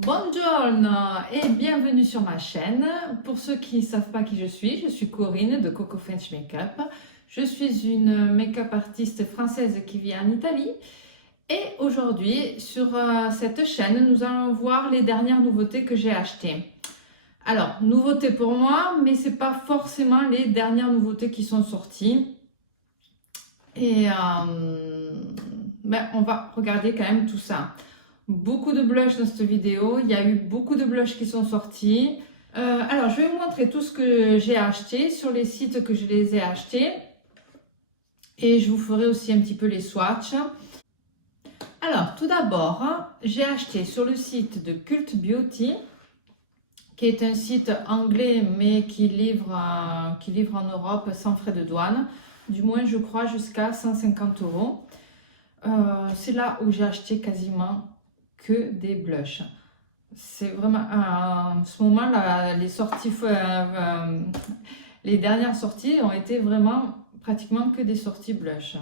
Buongiorno et bienvenue sur ma chaîne. Pour ceux qui ne savent pas qui je suis Corinne de Coco French Makeup. Je suis une make-up artiste française qui vit en Italie. Et aujourd'hui, sur cette chaîne, nous allons voir les dernières nouveautés que j'ai achetées. Alors, nouveautés pour moi, mais ce n'est pas forcément les dernières nouveautés qui sont sorties. Et on va regarder quand même tout ça. Beaucoup de blushs dans cette vidéo, il y a eu beaucoup de blushs qui sont sortis. Alors, je vais vous montrer tout ce que j'ai acheté sur les sites que je les ai achetés. Et je vous ferai aussi un petit peu les swatchs. Alors, tout d'abord, j'ai acheté sur le site de Cult Beauty, qui est un site anglais, mais qui livre en Europe sans frais de douane. Du moins, je crois, jusqu'à 150 €. C'est là où j'ai acheté quasiment que des blushs. C'est vraiment en ce moment là, les dernières sorties ont été vraiment pratiquement que des sorties blush.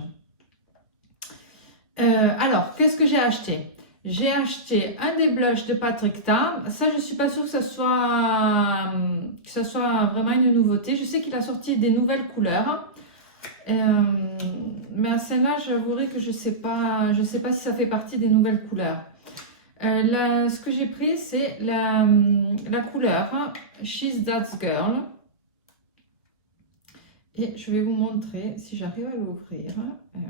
Alors, qu'est-ce que j'ai acheté? J'ai acheté un des blushs de Patrick Ta. Ça, je suis pas sûre que ça soit vraiment une nouveauté. Je sais qu'il a sorti des nouvelles couleurs. Mais à celle-là, j'avouerai que je sais pas si ça fait partie des nouvelles couleurs. Ce que j'ai pris, c'est la couleur She's That Girl. Et je vais vous montrer, si j'arrive à l'ouvrir, ouais.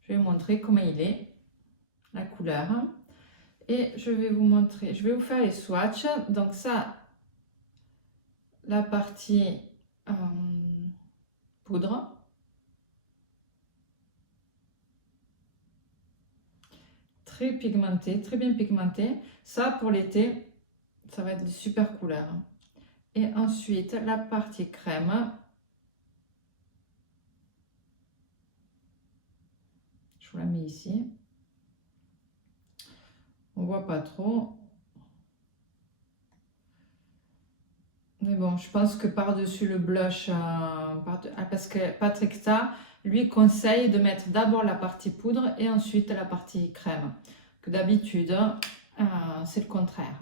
Je vais vous montrer comment il est, la couleur. Et je vais vous montrer, je vais vous faire les swatchs. Donc ça, la partie poudre. Très pigmenté, très bien pigmenté. Ça, pour l'été, ça va être de super couleurs. Et ensuite, la partie crème. Je vous la mets ici. On voit pas trop. Mais bon, je pense que par-dessus le blush, parce que Patrick Ta, lui, conseille de mettre d'abord la partie poudre et ensuite la partie crème. Que d'habitude, c'est le contraire.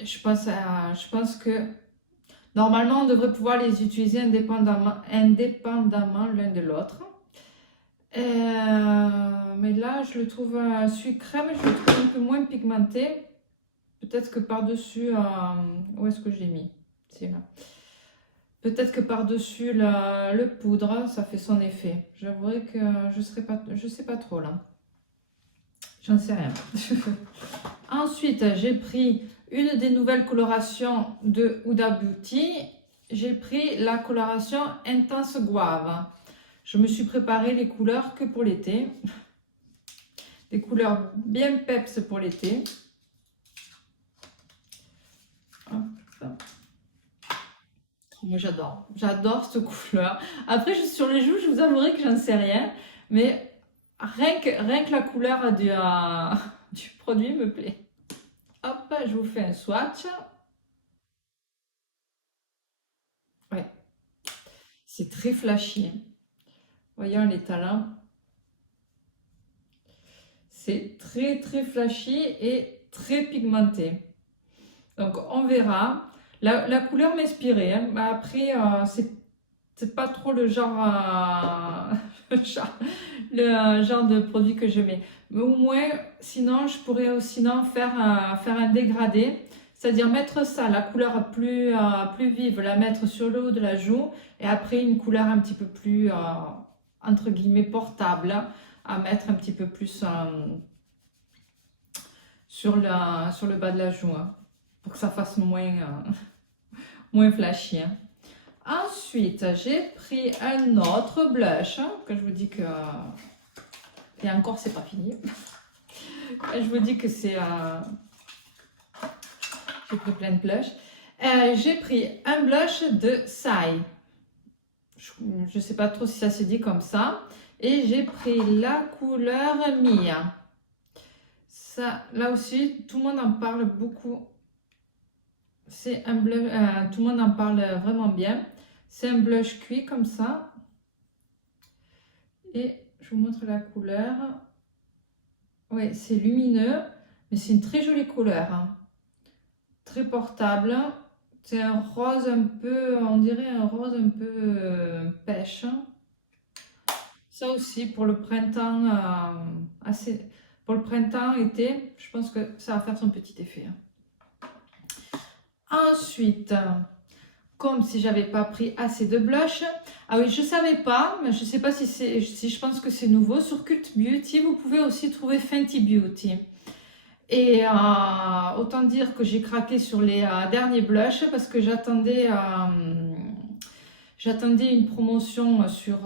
Je pense que normalement, on devrait pouvoir les utiliser indépendamment l'un de l'autre. Mais là, je le trouve, celui crème, je le trouve un peu moins pigmenté. Peut-être que par-dessus, où est-ce que je l'ai mis? C'est là. Peut-être que par-dessus le poudre, ça fait son effet. J'avouerai que je sais pas trop là. J'en sais rien. Ensuite, j'ai pris une des nouvelles colorations de Huda Beauty. J'ai pris la coloration Intense Guave. Je me suis préparé les couleurs que pour l'été. Des couleurs bien peps pour l'été. Moi j'adore cette couleur. Après, sur les joues, je vous avouerai que j'en sais rien. Mais rien que la couleur du produit me plaît. Hop, je vous fais un swatch. Ouais, c'est très flashy. Voyons les talents. C'est très très flashy et très pigmenté. Donc on verra. La couleur m'inspirait. Hein. Après, c'est pas trop le genre, le genre de produit que je mets. Mais au moins, sinon, je pourrais aussi faire un dégradé. C'est-à-dire mettre ça, la couleur plus vive, la mettre sur le haut de la joue. Et après, une couleur un petit peu plus, entre guillemets, portable, à mettre un petit peu plus sur le bas de la joue. Hein, pour que ça fasse moins flashy. Hein. Ensuite, j'ai pris un autre blush, hein, que je vous dis que... et encore, c'est pas fini. Je vous dis que c'est... j'ai pris plein de blushs. J'ai pris un blush de Sai. Je sais pas trop si ça se dit comme ça. Et j'ai pris la couleur Mia. Ça, là aussi, tout le monde en parle beaucoup. C'est un blush, tout le monde en parle vraiment bien. C'est un blush cuit comme ça. Et je vous montre la couleur. Oui, c'est lumineux. Mais c'est une très jolie couleur, hein. Très portable. C'est un rose un peu, on dirait un rose un peu pêche. Ça aussi pour le printemps, pour le printemps, été, je pense que ça va faire son petit effet, hein. Ensuite, comme si j'avais pas pris assez de blush. Ah oui, je savais pas, mais je sais pas si je pense que c'est nouveau. Sur Cult Beauty, vous pouvez aussi trouver Fenty Beauty. Et autant dire que j'ai craqué sur les derniers blushs parce que j'attendais une promotion sur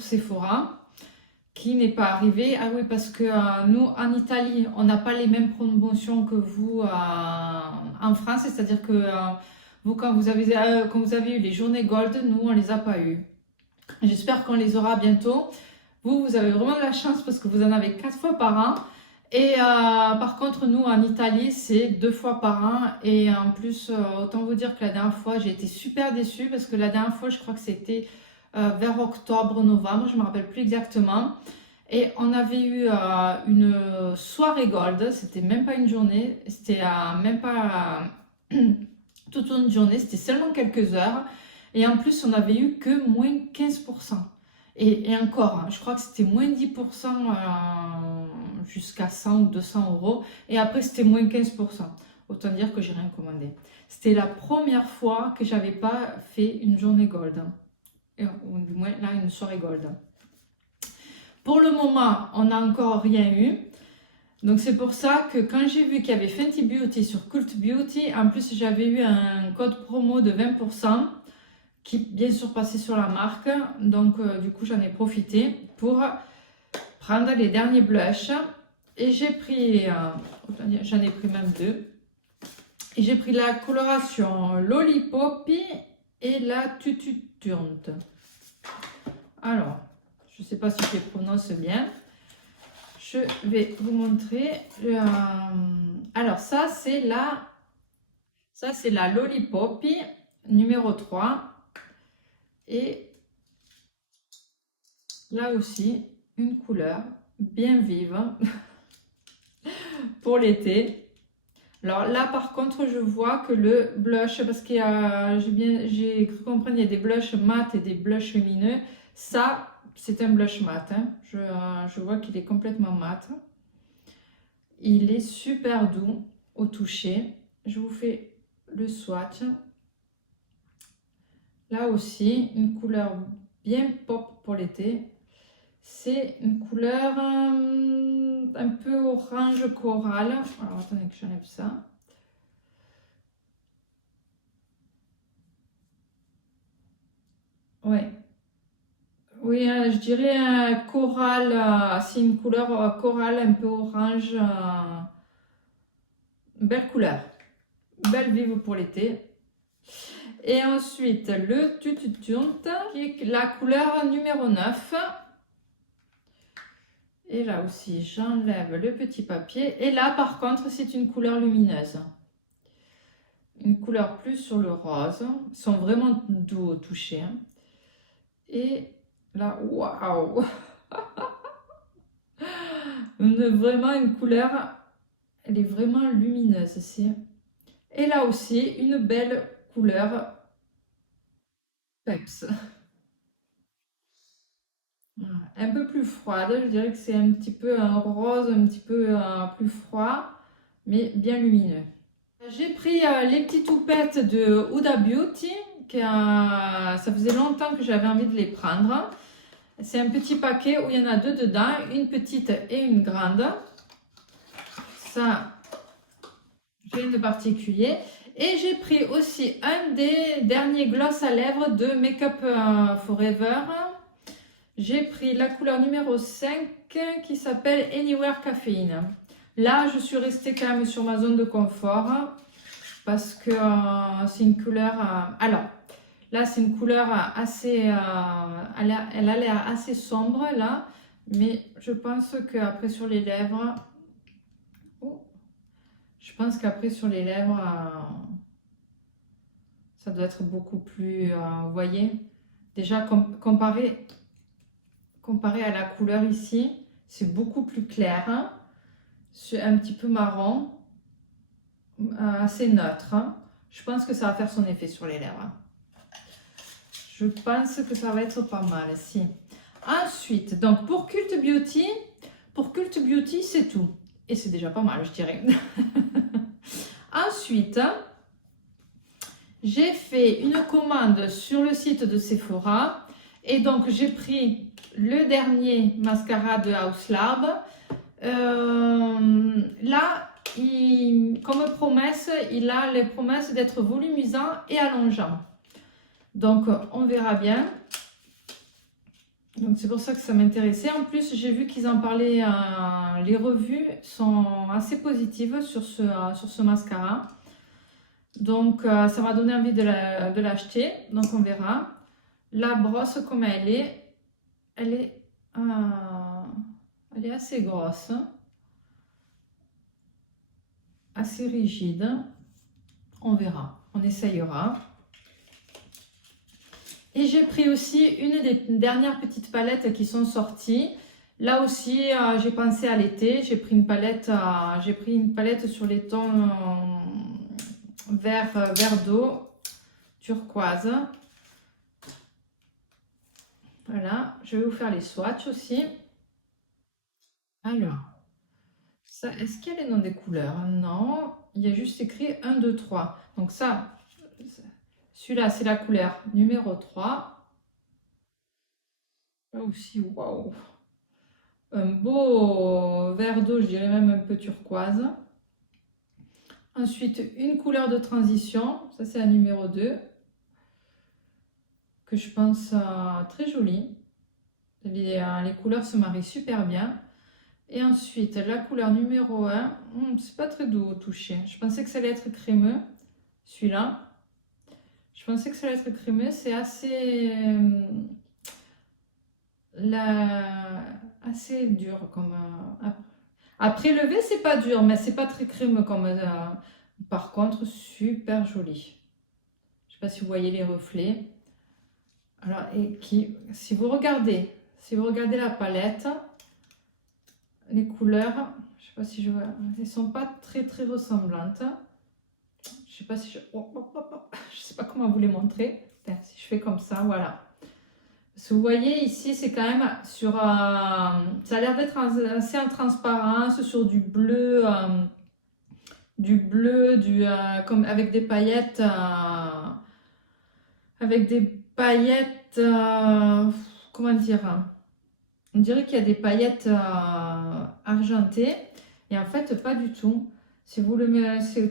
Sephora qui n'est pas arrivée. Ah oui, parce que nous, en Italie, on n'a pas les mêmes promotions que vous en France. C'est-à-dire que vous, quand vous avez eu les journées Gold, nous, on les a pas eues. J'espère qu'on les aura bientôt. Vous avez vraiment de la chance parce que vous en avez 4 fois par an. Et par contre, nous, en Italie, c'est 2 fois par an. Et en plus, autant vous dire que la dernière fois, j'ai été super déçue parce que la dernière fois, je crois que c'était vers octobre, novembre, je ne me rappelle plus exactement. Et on avait eu une soirée gold, c'était même pas une journée, c'était même pas toute une journée, c'était seulement quelques heures. Et en plus, on avait eu que moins 15%. Et encore, hein, je crois que c'était moins 10% jusqu'à 100 ou 200 euros. Et après, c'était moins 15%. Autant dire que j'ai rien commandé. C'était la première fois que j'avais pas fait une journée gold. Ou du moins, là, une soirée gold. Pour le moment, on n'a encore rien eu. Donc c'est pour ça que quand j'ai vu qu'il y avait Fenty Beauty sur Cult Beauty, en plus j'avais eu un code promo de 20% qui bien sûr passait sur la marque. Donc du coup j'en ai profité pour prendre les derniers blushs. Et j'ai pris, j'en ai pris même 2. Et j'ai pris la coloration Lollipoppy et la Tututurnt. Alors, je ne sais pas si je les prononce bien. Je vais vous montrer. Alors, ça, c'est la Lollipoppy numéro 3. Et là aussi, une couleur bien vive pour l'été. Alors là, par contre, je vois que le blush, parce que j'ai cru comprendre, il y a des blushs mat et des blushs lumineux. Ça, c'est un blush mat, hein. Je vois qu'il est complètement mat. Il est super doux au toucher. Je vous fais le swatch. Là aussi, une couleur bien pop pour l'été. C'est une couleur un peu orange corail. Alors, attendez que j'enlève ça. Ouais. Oui, je dirais un coral, c'est une couleur coral un peu orange. Belle couleur. Belle vive pour l'été. Et ensuite, le Tututunt, qui est la couleur numéro 9. Et là aussi, j'enlève le petit papier. Et là, par contre, c'est une couleur lumineuse. Une couleur plus sur le rose. Ils sont vraiment doux au toucher, hein. Et là, waouh! Vraiment une couleur, elle est vraiment lumineuse ici. Et là aussi, une belle couleur peps. Un peu plus froide, je dirais que c'est un petit peu un rose, un petit peu plus froid, mais bien lumineux. J'ai pris les petites toupettes de Huda Beauty, ça faisait longtemps que j'avais envie de les prendre. C'est un petit paquet où il y en a 2 dedans, une petite et une grande. Ça, rien de particulier. Et j'ai pris aussi un des derniers gloss à lèvres de Make Up Forever. J'ai pris la couleur numéro 5 qui s'appelle Anywhere Caffeine. Là, je suis restée quand même sur ma zone de confort parce que c'est une couleur... alors, là, c'est une couleur assez... elle a l'air assez sombre, là. Mais je pense qu'après sur les lèvres... je pense qu'après sur les lèvres, ça doit être beaucoup plus... vous voyez, déjà comparé à la couleur ici, c'est beaucoup plus clair, hein. un petit peu marron, assez neutre. Je pense que ça va faire son effet sur les lèvres. Je pense que ça va être pas mal, si. Ensuite, donc pour Cult Beauty, c'est tout. Et c'est déjà pas mal, je dirais. Ensuite, j'ai fait une commande sur le site de Sephora. Et donc, j'ai pris le dernier mascara de House Lab. Là, comme promesse, il a les promesses d'être volumisant et allongeant. Donc, on verra bien. Donc, c'est pour ça que ça m'intéressait. En plus, j'ai vu qu'ils en parlaient, les revues sont assez positives sur ce mascara. Donc, ça m'a donné envie de l'acheter. Donc, on verra. La brosse, comme elle est assez grosse, assez rigide. On verra, on essayera. Et j'ai pris aussi une des dernières petites palettes qui sont sorties. Là aussi, j'ai pensé à l'été. J'ai pris une palette sur les tons vert d'eau, turquoise. Voilà, je vais vous faire les swatchs aussi. Alors, ça, est-ce qu'il y a les noms des couleurs? Non, il y a juste écrit 1, 2, 3. Donc ça, celui-là, c'est la couleur numéro 3. Là aussi, waouh! Un beau vert d'eau, je dirais même un peu turquoise. Ensuite, une couleur de transition. Ça, c'est la numéro 2. Que je pense très jolie. Les couleurs se marient super bien. Et ensuite, la couleur numéro 1. C'est pas très doux au toucher. Je pensais que ça allait être crémeux. Celui-là. Je pensais que ça allait être crémeux. C'est assez... assez dur comme... à prélever, c'est pas dur, mais c'est pas très crémeux comme... par contre, super joli. Je sais pas si vous voyez les reflets. Alors, si vous regardez la palette, les couleurs, je sais pas si je vois, elles sont pas très ressemblantes. Je sais pas si je sais pas comment vous les montrer. Enfin, si je fais comme ça, voilà. Parce que vous voyez ici, c'est quand même sur, ça a l'air d'être assez en transparence, sur du bleu, comme avec des paillettes, comment dire, on dirait qu'il y a des paillettes argentées, et en fait pas du tout. Si vous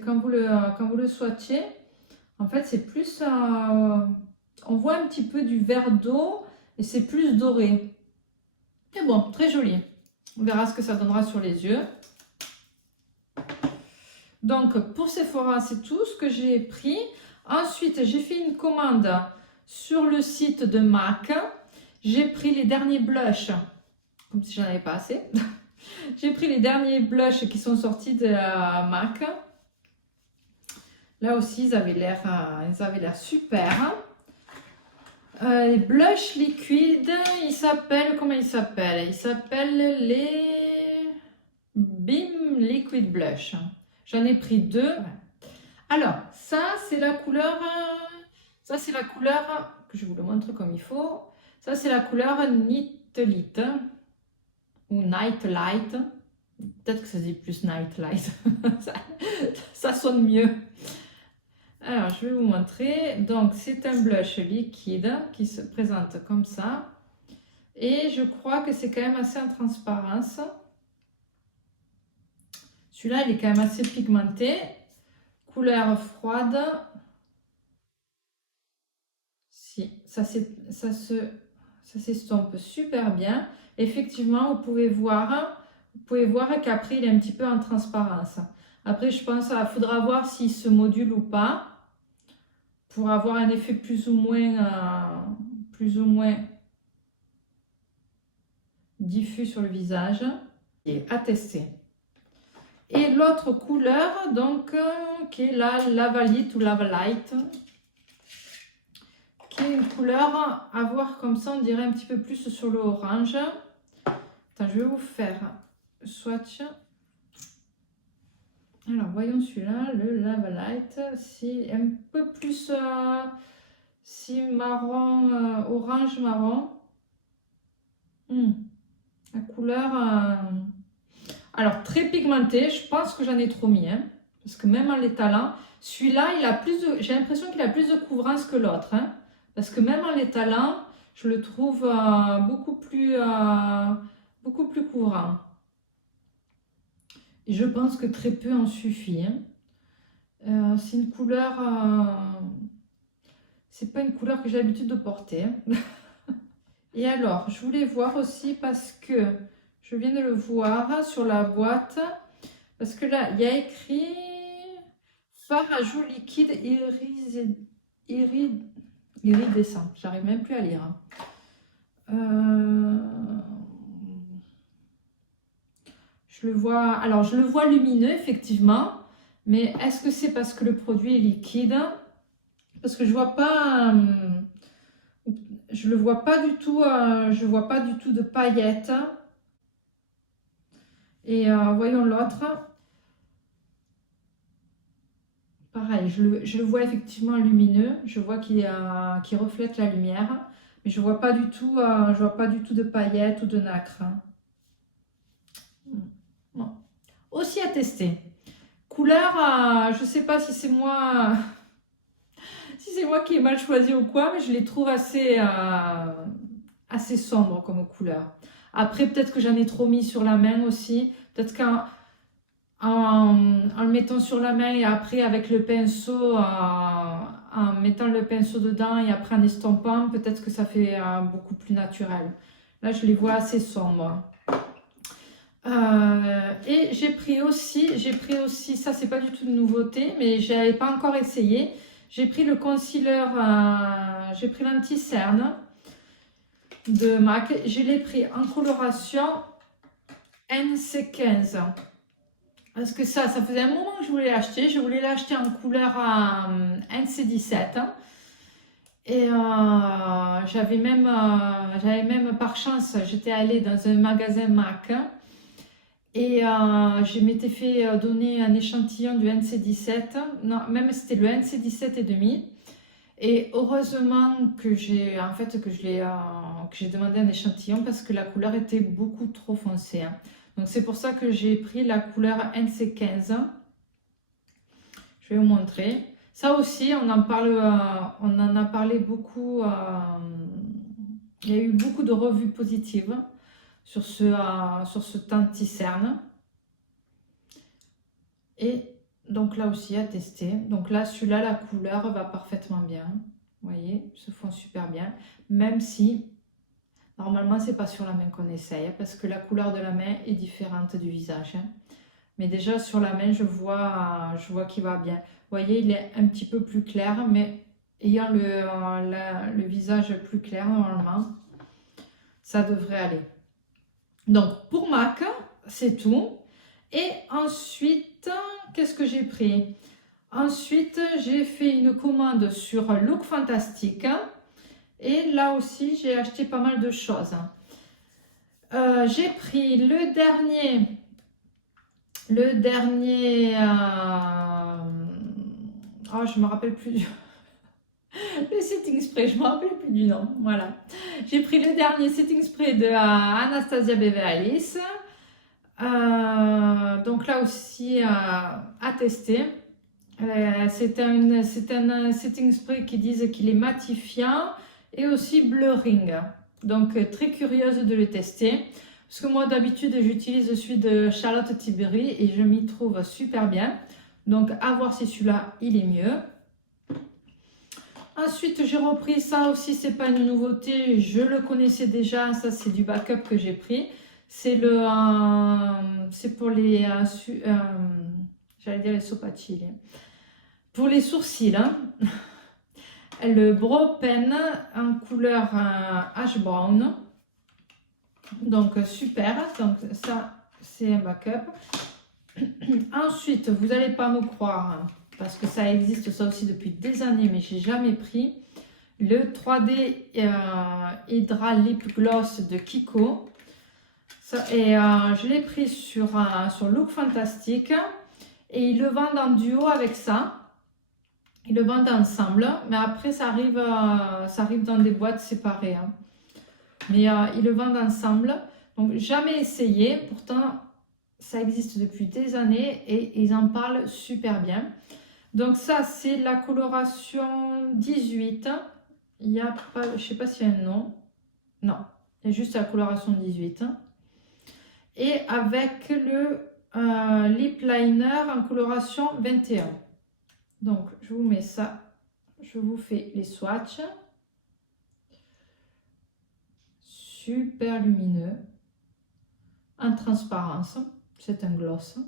quand vous le swatchez, en fait c'est plus, on voit un petit peu du vert d'eau et c'est plus doré. Mais bon, très joli. On verra ce que ça donnera sur les yeux. Donc pour Sephora, c'est tout ce que j'ai pris. Ensuite, j'ai fait une commande sur le site de MAC. J'ai pris les derniers blushs, comme si j'en avais pas assez. J'ai pris les derniers blushs qui sont sortis de MAC. Là aussi, ils avaient l'air super. Les blushs liquides, comment ils s'appellent? Ils s'appellent les Beam Liquid Blush. J'en ai pris 2. Alors, ça c'est la couleur que je vous le montre comme il faut. Ça c'est la couleur Night Light ou Night Light. Peut-être que ça se dit plus Night Light. ça sonne mieux. Alors, je vais vous montrer. Donc, c'est un blush liquide qui se présente comme ça. Et je crois que c'est quand même assez en transparence. Celui-là, il est quand même assez pigmenté. Couleur froide. Si, ça s'estompe super bien. Effectivement, vous pouvez voir qu'après, il est un petit peu en transparence. Après, je pense qu'il faudra voir s'il se module ou pas pour avoir un effet plus ou moins diffus sur le visage. Et à tester. Et l'autre couleur, donc, qui est la Lavalite ou Lavalight, qui est une couleur à voir comme ça, on dirait un petit peu plus sur le orange. Attends, je vais vous faire le swatch. Alors, voyons celui-là, le Lava Light. C'est un peu plus si marron, orange marron. La couleur... alors, très pigmenté. Je pense que j'en ai trop mis. Hein, parce que même en l'étalant, celui-là, il a plus de... J'ai l'impression qu'il a plus de couvrance que l'autre. Hein, parce que même en l'étalant, je le trouve beaucoup plus couvrant. Et je pense que très peu en suffit. Hein. C'est une couleur... c'est pas une couleur que j'ai l'habitude de porter. Hein. Et alors, je voulais voir aussi parce que je viens de le voir sur la boîte. Parce que là, il y a écrit fard à joues liquide iridescent. J'arrive même plus à lire. Je le vois, alors je le vois lumineux effectivement, mais est-ce que c'est parce que le produit est liquide? Parce que je vois pas, je le vois pas du tout, je vois pas du tout de paillettes. Et voyons l'autre. Pareil, je le vois effectivement lumineux, je vois qu'il reflète la lumière, mais je vois pas du tout, je vois pas du tout de paillettes ou de nacre. Bon. Aussi à tester. Couleur, je sais pas si c'est moi, si c'est moi qui ai mal choisi ou quoi, mais je les trouve assez sombres comme couleur. Après, peut-être que j'en ai trop mis sur la main aussi. Peut-être qu'en le mettant sur la main et après avec le pinceau, en mettant le pinceau dedans et après en estompant, peut-être que ça fait beaucoup plus naturel. Là, je les vois assez sombres. Et j'ai pris aussi, ça c'est pas du tout une nouveauté, mais j'avais pas encore essayé. J'ai pris le concealer, j'ai pris l'anti-cerne de MAC. Je l'ai pris en coloration NC15. Parce que ça faisait un moment que je voulais l'acheter. Je voulais l'acheter en couleur NC17. Et j'avais même par chance, j'étais allée dans un magasin MAC. Et je m'étais fait donner un échantillon du NC17. Non, même c'était le NC17 et demi. Et heureusement que j'ai demandé un échantillon parce que la couleur était beaucoup trop foncée. Hein. Donc c'est pour ça que j'ai pris la couleur NC15. Je vais vous montrer. Ça aussi, on en a parlé beaucoup. Il y a eu beaucoup de revues positives sur ce anti-cerne. Et donc là aussi à tester. Donc là, celui-là, la couleur va parfaitement bien. Vous voyez, il se fond super bien. Même si, normalement, c'est pas sur la main qu'on essaye. Parce que la couleur de la main est différente du visage. Hein. Mais déjà, sur la main, je vois qu'il va bien. Vous voyez, il est un petit peu plus clair. Mais ayant le visage plus clair, normalement, ça devrait aller. Donc, pour MAC, c'est tout. Et ensuite, qu'est-ce que j'ai pris? Ensuite, j'ai fait une commande sur Look Fantastic. Et là aussi, j'ai acheté pas mal de choses. J'ai pris le dernier... oh, je me rappelle plus du... le setting spray, je me rappelle plus du nom. Voilà. J'ai pris le dernier setting spray de Anastasia Beverly Hills. Donc là aussi à tester. C'est un setting spray qui disent qu'il est matifiant et aussi blurring. Donc très curieuse de le tester. Parce que moi d'habitude j'utilise celui de Charlotte Tilbury et je m'y trouve super bien. Donc à voir si celui-là il est mieux. Ensuite j'ai repris ça aussi, c'est pas une nouveauté, je le connaissais déjà. Ça c'est du backup que j'ai pris. C'est pour les j'allais dire les sopracils. Pour les sourcils, hein. Le Brow Pen en couleur ash brown. Donc super, donc ça c'est un backup. Ensuite, vous n'allez pas me croire, hein, parce que ça existe ça aussi depuis des années, mais j'ai jamais pris le 3D Hydra Lip Gloss de Kiko. Ça, et je l'ai pris sur Look Fantastic. Et ils le vendent en duo avec ça. Ils le vendent ensemble, mais après ça arrive dans des boîtes séparées, hein. Mais ils le vendent ensemble. Donc jamais essayé, pourtant ça existe depuis des années et ils en parlent super bien. Donc ça c'est la coloration 18. Il y a pas, je sais pas s'il y a un nom. Non, il y a juste la coloration 18. Et avec le lip liner en coloration 21. Donc, je vous mets ça, je vous fais les swatchs. Super lumineux, en transparence, c'est un gloss.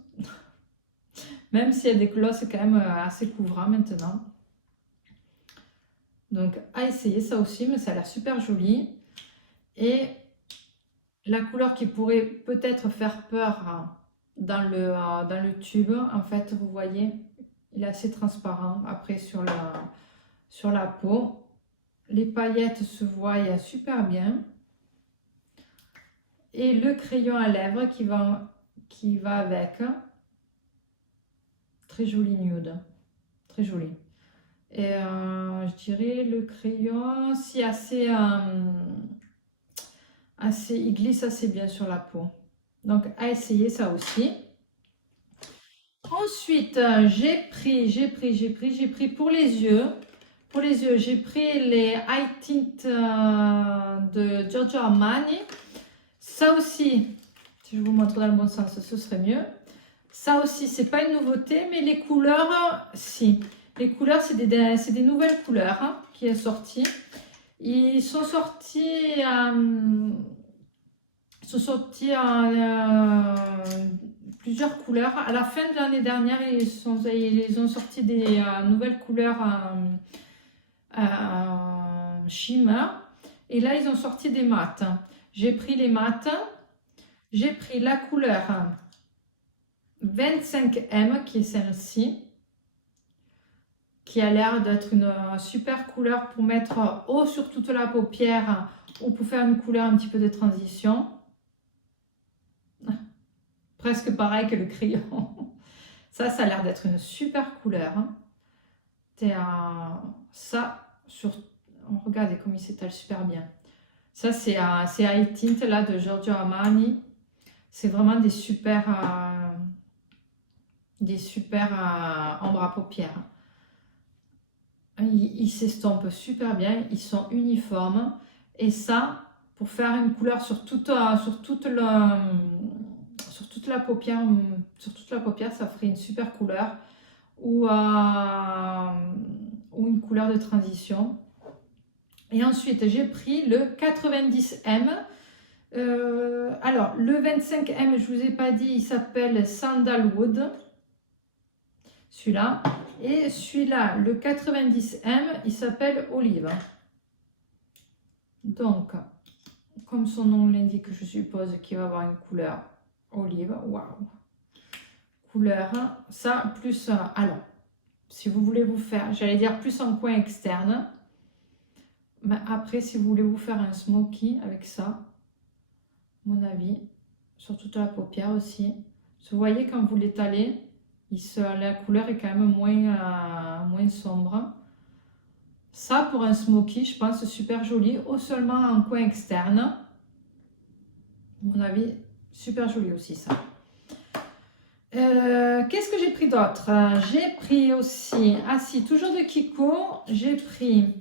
Même s'il y a des glosses quand même assez couvrants maintenant. Donc, à essayer ça aussi, mais ça a l'air super joli. Et la couleur qui pourrait peut-être faire peur dans le tube, en fait, vous voyez, il est assez transparent après sur la peau. Les paillettes se voient super bien. Et le crayon à lèvres qui va avec. Très joli nude. Très joli. Et je dirais le crayon, si assez, il glisse assez bien sur la peau. Donc à essayer ça aussi. Ensuite, j'ai pris pour les yeux. Pour les yeux, j'ai pris les Eye Tint de Giorgio Armani. Ça aussi, si je vous montre dans le bon sens, ce serait mieux. Ça aussi, c'est pas une nouveauté, mais les couleurs, si. Les couleurs, c'est des nouvelles couleurs hein, qui sont sorties. Ils sont sortis plusieurs couleurs. À la fin de l'année dernière, ils ont sorti des nouvelles couleurs shimmer. Et là, ils ont sorti des mats. J'ai pris les mats. J'ai pris la couleur 25M, qui est celle-ci, qui a l'air d'être une super couleur pour mettre haut sur toute la paupière ou pour faire une couleur un petit peu de transition. Presque pareil que le crayon. Ça a l'air d'être une super couleur. Ça, regardez comme il s'étale super bien. Ça, c'est Eye Tint là, de Giorgio Armani. C'est vraiment des super ombres à paupières. Ils s'estompent super bien, ils sont uniformes. Et ça, pour faire une couleur sur toute la paupière, ça ferait une super couleur. Ou une couleur de transition. Et ensuite, j'ai pris le 90M. Alors, le 25M, je ne vous ai pas dit, il s'appelle Sandalwood. Celui-là. Et celui-là, le 90M, il s'appelle Olive. Donc, comme son nom l'indique, je suppose qu'il va avoir une couleur olive. Waouh! Couleur, ça, plus... alors, si vous voulez vous faire, j'allais dire plus en coin externe. Mais après, si vous voulez vous faire un smoky avec ça, mon avis, sur toute la paupière aussi. Vous voyez, quand vous l'étalez, la couleur est quand même moins sombre. Ça, pour un smoky, je pense super joli, ou seulement en coin externe. À mon avis, super joli aussi ça. Qu'est-ce que j'ai pris d'autre? J'ai pris aussi, toujours de Kiko, j'ai pris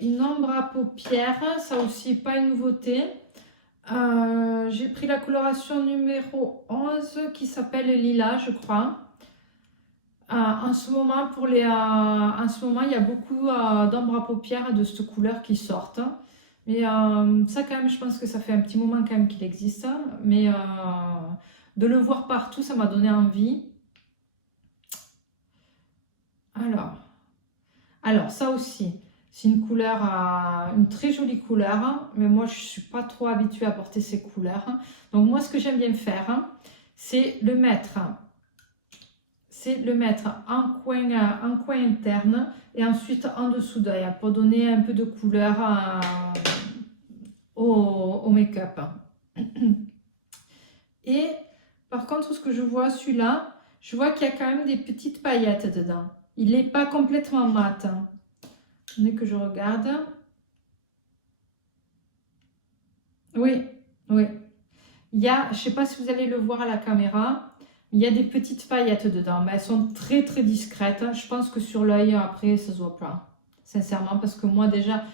une ombre à paupières, ça aussi pas une nouveauté. J'ai pris la coloration numéro 11 qui s'appelle Lila, je crois. En ce moment, il y a beaucoup d'ombres à paupières de cette couleur qui sortent. Mais ça, quand même, je pense que ça fait un petit moment quand même qu'il existe. Mais de le voir partout, ça m'a donné envie. Alors ça aussi, c'est une couleur, une très jolie couleur. Mais moi, je ne suis pas trop habituée à porter ces couleurs. Donc moi, ce que j'aime bien faire, c'est le mettre en coin interne et ensuite en dessous d'œil pour donner un peu de couleur au make-up. Et Par contre, ce que je vois, celui-là, je vois qu'il y a quand même des petites paillettes dedans. Il n'est pas complètement mat. Dès que je regarde. Oui, oui. Il y a, je ne sais pas si vous allez le voir à la caméra, il y a des petites paillettes dedans, mais elles sont très très discrètes. Je pense que sur l'œil, après, ça se voit pas. Sincèrement, parce que moi déjà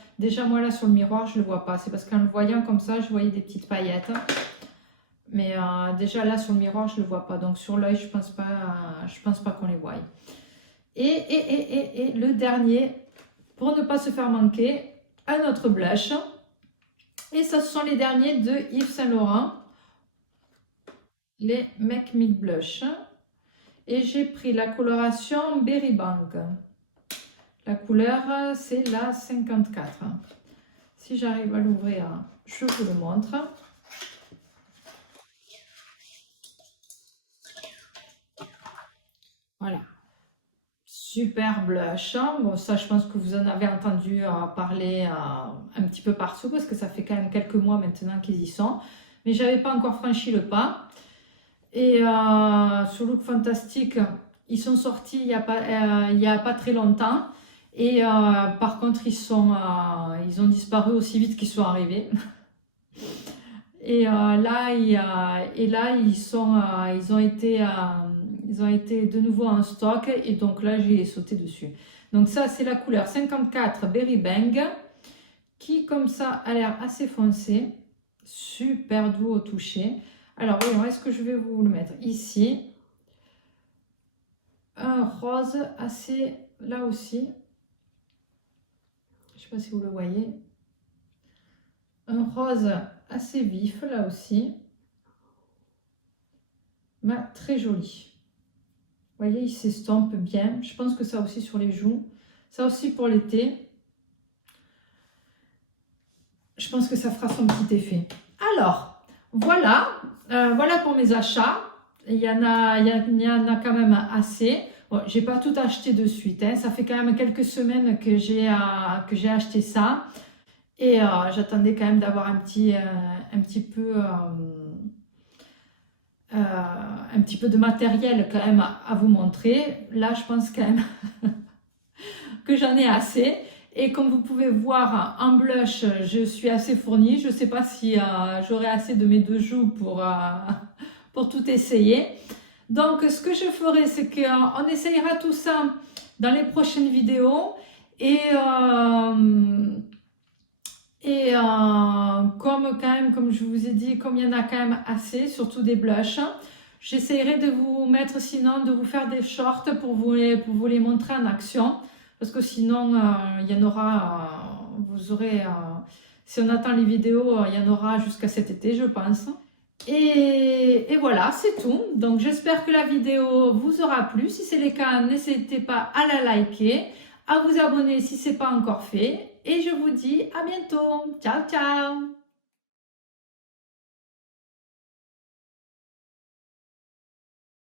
moi là sur le miroir, je le vois pas. C'est parce qu'en le voyant comme ça, je voyais des petites paillettes. Mais déjà là sur le miroir, je le vois pas. Donc sur l'œil, je pense pas qu'on les voie. Et le dernier, pour ne pas se faire manquer, un autre blush. Et ça, ce sont les derniers de Yves Saint Laurent. Les Make Me Blush. Et j'ai pris la coloration Berry Bang. La couleur, c'est la 54. Si j'arrive à l'ouvrir, je vous le montre. Voilà. Super blush. Bon, ça, je pense que vous en avez entendu parler un petit peu partout parce que ça fait quand même quelques mois maintenant qu'ils y sont. Mais je n'avais pas encore franchi le pas. Et sur Look Fantastic, ils sont sortis il y a pas très longtemps. Et par contre, ils ont disparu aussi vite qu'ils sont arrivés. Et là, ils ont été de nouveau en stock. Et donc là, j'ai sauté dessus. Donc ça, c'est la couleur 54 Berry Bang, qui comme ça a l'air assez foncé. Super doux au toucher. Alors, voyons, est-ce que je vais vous le mettre ici? Un rose assez, là aussi. Je ne sais pas si vous le voyez. Un rose assez vif, là aussi. Mais très joli. Vous voyez, il s'estompe bien. Je pense que ça aussi sur les joues. Ça aussi pour l'été. Je pense que ça fera son petit effet. Alors, voilà. Voilà pour mes achats. Il y en a quand même assez. Bon, j'ai pas tout acheté de suite. Hein. Ça fait quand même quelques semaines que j'ai acheté ça. Et j'attendais quand même d'avoir un petit peu de matériel quand même à vous montrer. Là, je pense quand même que j'en ai assez. Et comme vous pouvez voir, en blush, je suis assez fournie. Je ne sais pas si j'aurai assez de mes deux joues pour tout essayer. Donc, ce que je ferai, c'est qu'on essayera tout ça dans les prochaines vidéos. Et comme je vous ai dit, comme il y en a quand même assez, surtout des blushs, j'essaierai de vous mettre sinon, de vous faire des shorts pour vous les montrer en action. Parce que sinon, il y en aura, vous aurez, si on attend les vidéos, il y en aura jusqu'à cet été, je pense. Et voilà, c'est tout. Donc, j'espère que la vidéo vous aura plu. Si c'est le cas, n'hésitez pas à la liker, à vous abonner si ce n'est pas encore fait. Et je vous dis à bientôt. Ciao, ciao!